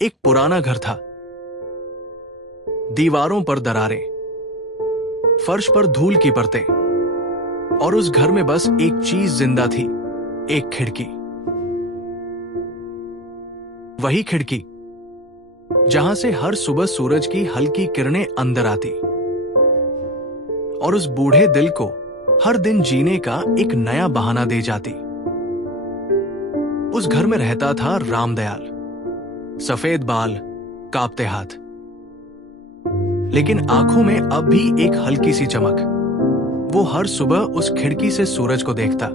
एक पुराना घर था। दीवारों पर दरारें, फर्श पर धूल की परतें, और उस घर में बस एक चीज जिंदा थी, एक खिड़की। वही खिड़की जहां से हर सुबह सूरज की हल्की किरणें अंदर आती और उस बूढ़े दिल को हर दिन जीने का एक नया बहाना दे जाती। उस घर में रहता था रामदयाल, सफेद बाल, कांपते हाथ, लेकिन आंखों में अब भी एक हल्की सी चमक। वो हर सुबह उस खिड़की से सूरज को देखता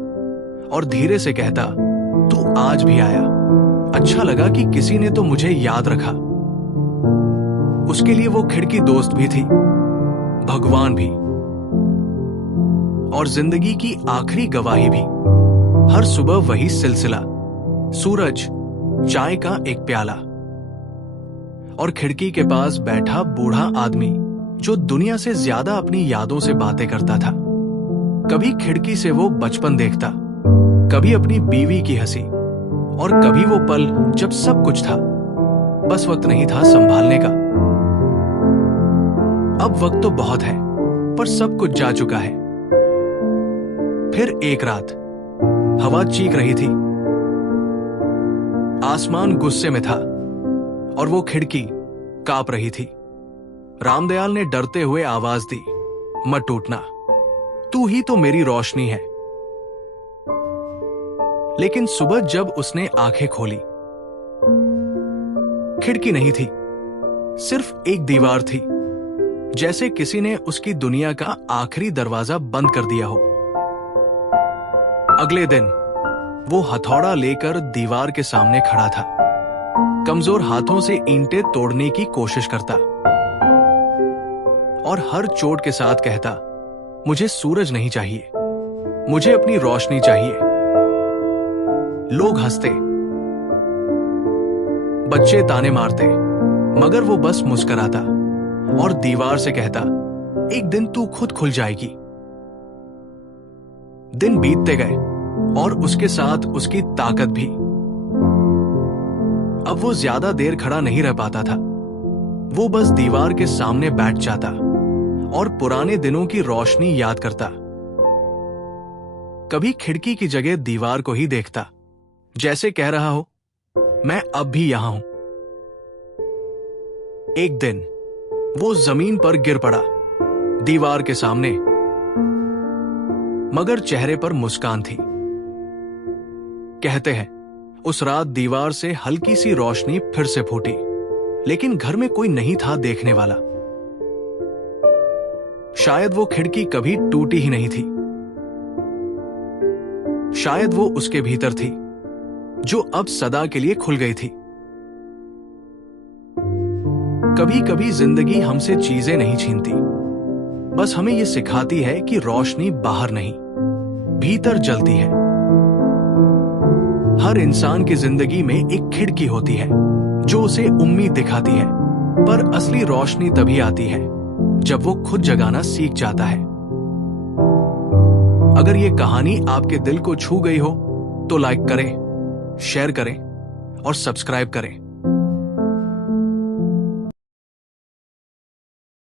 और धीरे से कहता, तू आज भी आया, अच्छा लगा कि किसी ने तो मुझे याद रखा। उसके लिए वो खिड़की दोस्त भी थी, भगवान भी, और जिंदगी की आखिरी गवाही भी। हर सुबह वही सिलसिला, सूरज, चाय का एक प्याला, और खिड़की के पास बैठा बूढ़ा आदमी जो दुनिया से ज्यादा अपनी यादों से बातें करता था। कभी खिड़की से वो बचपन देखता, कभी अपनी बीवी की हंसी, और कभी वो पल जब सब कुछ था, बस वक्त नहीं था संभालने का। अब वक्त तो बहुत है, पर सब कुछ जा चुका है। फिर एक रात हवा चीख रही थी, आसमान गुस्से में था, और वो खिड़की कांप रही थी। रामदयाल ने डरते हुए आवाज दी, मत टूटना, तू ही तो मेरी रोशनी है। लेकिन सुबह जब उसने आंखें खोली, खिड़की नहीं थी, सिर्फ एक दीवार थी, जैसे किसी ने उसकी दुनिया का आखिरी दरवाजा बंद कर दिया हो। अगले दिन वो हथौड़ा लेकर दीवार के सामने खड़ा था, कमजोर हाथों से ईंटें तोड़ने की कोशिश करता, और हर चोट के साथ कहता, मुझे सूरज नहीं चाहिए, मुझे अपनी रोशनी चाहिए। लोग हंसते, बच्चे ताने मारते, मगर वो बस मुस्कुराता और दीवार से कहता, एक दिन तू खुद खुल जाएगी। दिन बीतते गए और उसके साथ उसकी ताकत भी। अब वो ज्यादा देर खड़ा नहीं रह पाता था, वो बस दीवार के सामने बैठ जाता और पुराने दिनों की रोशनी याद करता। कभी खिड़की की जगह दीवार को ही देखता, जैसे कह रहा हो, मैं अब भी यहां हूं। एक दिन वो जमीन पर गिर पड़ा, दीवार के सामने, मगर चेहरे पर मुस्कान थी। कहते हैं उस रात दीवार से हल्की सी रोशनी फिर से फूटी, लेकिन घर में कोई नहीं था देखने वाला। शायद वो खिड़की कभी टूटी ही नहीं थी, शायद वो उसके भीतर थी, जो अब सदा के लिए खुल गई थी। कभी कभी जिंदगी हमसे चीजें नहीं छीनती, बस हमें यह सिखाती है कि रोशनी बाहर नहीं, भीतर जलती है। हर इंसान की जिंदगी में एक खिड़की होती है जो उसे उम्मीद दिखाती है, पर असली रोशनी तभी आती है जब वो खुद जगाना सीख जाता है। अगर ये कहानी आपके दिल को छू गई हो तो लाइक करें, शेयर करें और सब्सक्राइब करें।